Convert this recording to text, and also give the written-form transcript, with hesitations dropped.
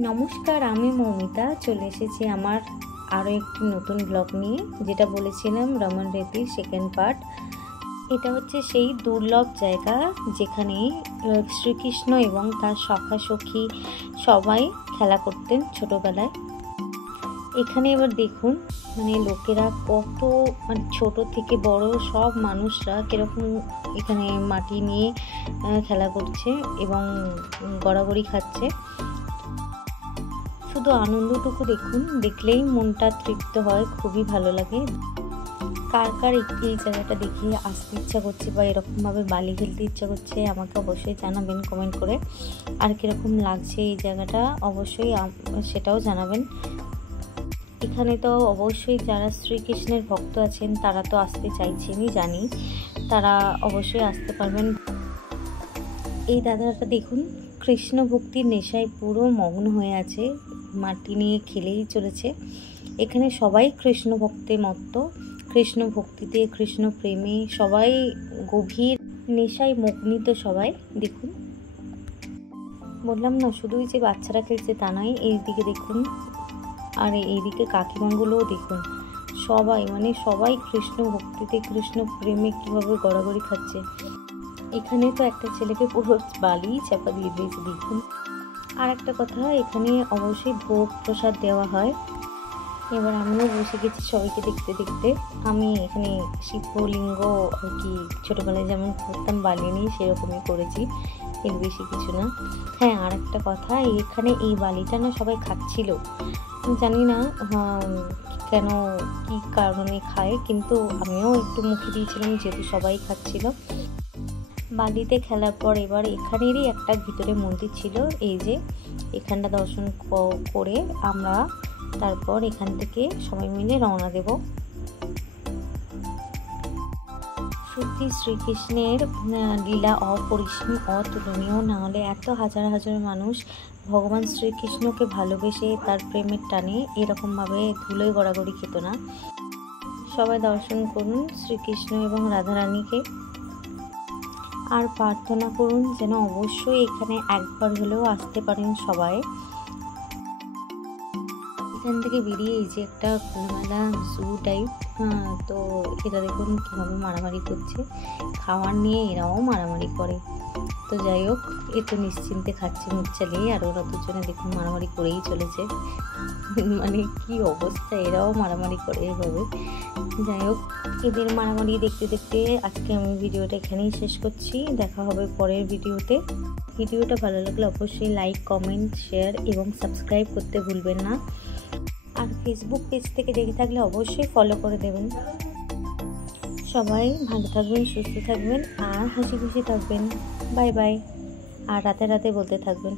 নমস্কার, আমি মৌমিতা চলে এসেছি আমার আরও একটি নতুন ব্লগ নিয়ে, যেটা বলেছিলাম রমন রেতির সেকেন্ড পার্ট। এটা হচ্ছে সেই দুর্লভ জায়গা যেখানে শ্রীকৃষ্ণ এবং তার সখা সখী সবাই খেলা করতেন ছোটবেলায়। এখানে এবার দেখুন লোকেরা কত ছোট থেকে বড় সব মানুষরা কীরকম এখানে মাটি নিয়ে খেলা করছে এবং গড়াগড়ি খাচ্ছে। শুধু আনন্দটুকু দেখুন, দেখলেই মনটা তৃপ্ত হয়, খুবই ভালো লাগে। কার কার এই জায়গাটা দেখে আসতে ইচ্ছা করছে বা এরকমভাবে বালি খেলতে ইচ্ছা করছে আমাকে অবশ্যই জানাবেন কমেন্ট করে। আর কীরকম লাগছে এই জায়গাটা অবশ্যই সেটাও জানাবেন। এখানে তো অবশ্যই যারা শ্রীকৃষ্ণের ভক্ত আছেন তারা তো আসতে চাইছেনই, জানি তারা অবশ্যই আসতে পারবেন। এই দাদাটা দেখুন কৃষ্ণ ভক্তির নেশায় পুরো মগ্ন হয়ে আছে, মাটি নিয়ে খেলেই চলেছে। এখানে সবাই কৃষ্ণ ভক্তে মত্ত, কৃষ্ণ ভক্তিতে কৃষ্ণ প্রেমে সবাই গভীর নেশায় মগ্নিত সবাই। দেখুন, বললাম না শুধুই যে বাচ্চারা খেলছে তা নয়, এইদিকে দেখুন আর এইদিকে কাকিমাগুলোও দেখুন, সবাই সবাই কৃষ্ণ ভক্তিতে কৃষ্ণ প্রেমে কীভাবে গড়াগড়ি খাচ্ছে। এখানে তো একটা ছেলেকে পুরো বালি চাপা দিয়ে দিয়েছে দেখুন। আর একটা কথা, এখানে অবশ্যই ভোগ প্রসাদ দেওয়া হয়। এবার আমিও বসে গেছি সবাইকে দেখতে দেখতে। আমি এখানে শিবলিঙ্গ আর কি ছোটোবেলায় যেমন করতাম বালি নিয়ে সেরকমই করেছি, এর বেশি কিছু না। হ্যাঁ, আর একটা কথা, এখানে এই বালিটা না সবাই খাচ্ছিল, জানি না কেন কি কারণে খায়, কিন্তু আমিও একটু মুখে দিয়েছিলাম যেহেতু সবাই খাচ্ছিল। বালিতে খেলার পর এবার এখানেরই একটা ভিতরে মন্দির ছিল, এই যে এখানটা দর্শন করে আমরা তারপর এখান থেকে সবাই মিলে রওনা দেব। সত্যি শ্রীকৃষ্ণের লীলা অপরিসীম, অতুলনীয়। না হলে এত হাজার হাজার মানুষ ভগবান শ্রীকৃষ্ণকে ভালোবেসে তার প্রেমের টানে এরকমভাবে ধুলোয় গড়াগড়ি খেত না। সবাই দর্শন করুন শ্রীকৃষ্ণ এবং রাধারানীকে, আর প্রার্থনা করুন যেন অবশ্যই এখানে একবার হলেও আসতে পারেন সবাই। এখান থেকে বেরিয়ে এই যে একটা খোলামেলা জু টাইপ, তো এরা দেখুন কীভাবে মারামারি করছে, খাওয়ার নিয়ে এরাও মারামারি করে। তো যাই হোক, এ তো নিশ্চিন্তে খাচ্ছে মুখ চালিয়ে, আর ওরা দুজনে দেখুন মারামারি করেই চলেছে। কি অবস্থা, এরাও মারামারি করে এভাবে। যাই হোক, এদের মারামারি দেখতে দেখতে আজকে আমি ভিডিওটা এখানেই শেষ করছি। দেখা হবে পরের ভিডিওতে। ভিডিওটা ভালো লাগলে অবশ্যই লাইক, কমেন্ট, শেয়ার এবং সাবস্ক্রাইব করতে ভুলবেন না। আর ফেসবুক পেজ থেকে দেখে থাকলে অবশ্যই ফলো করে দেবেন। সবাই ভালো থাকবেন, সুস্থ থাকবেন আর হাসি খুশি থাকবেন। Bye bye. আর রাতে রাতে বলতে থাকবেন।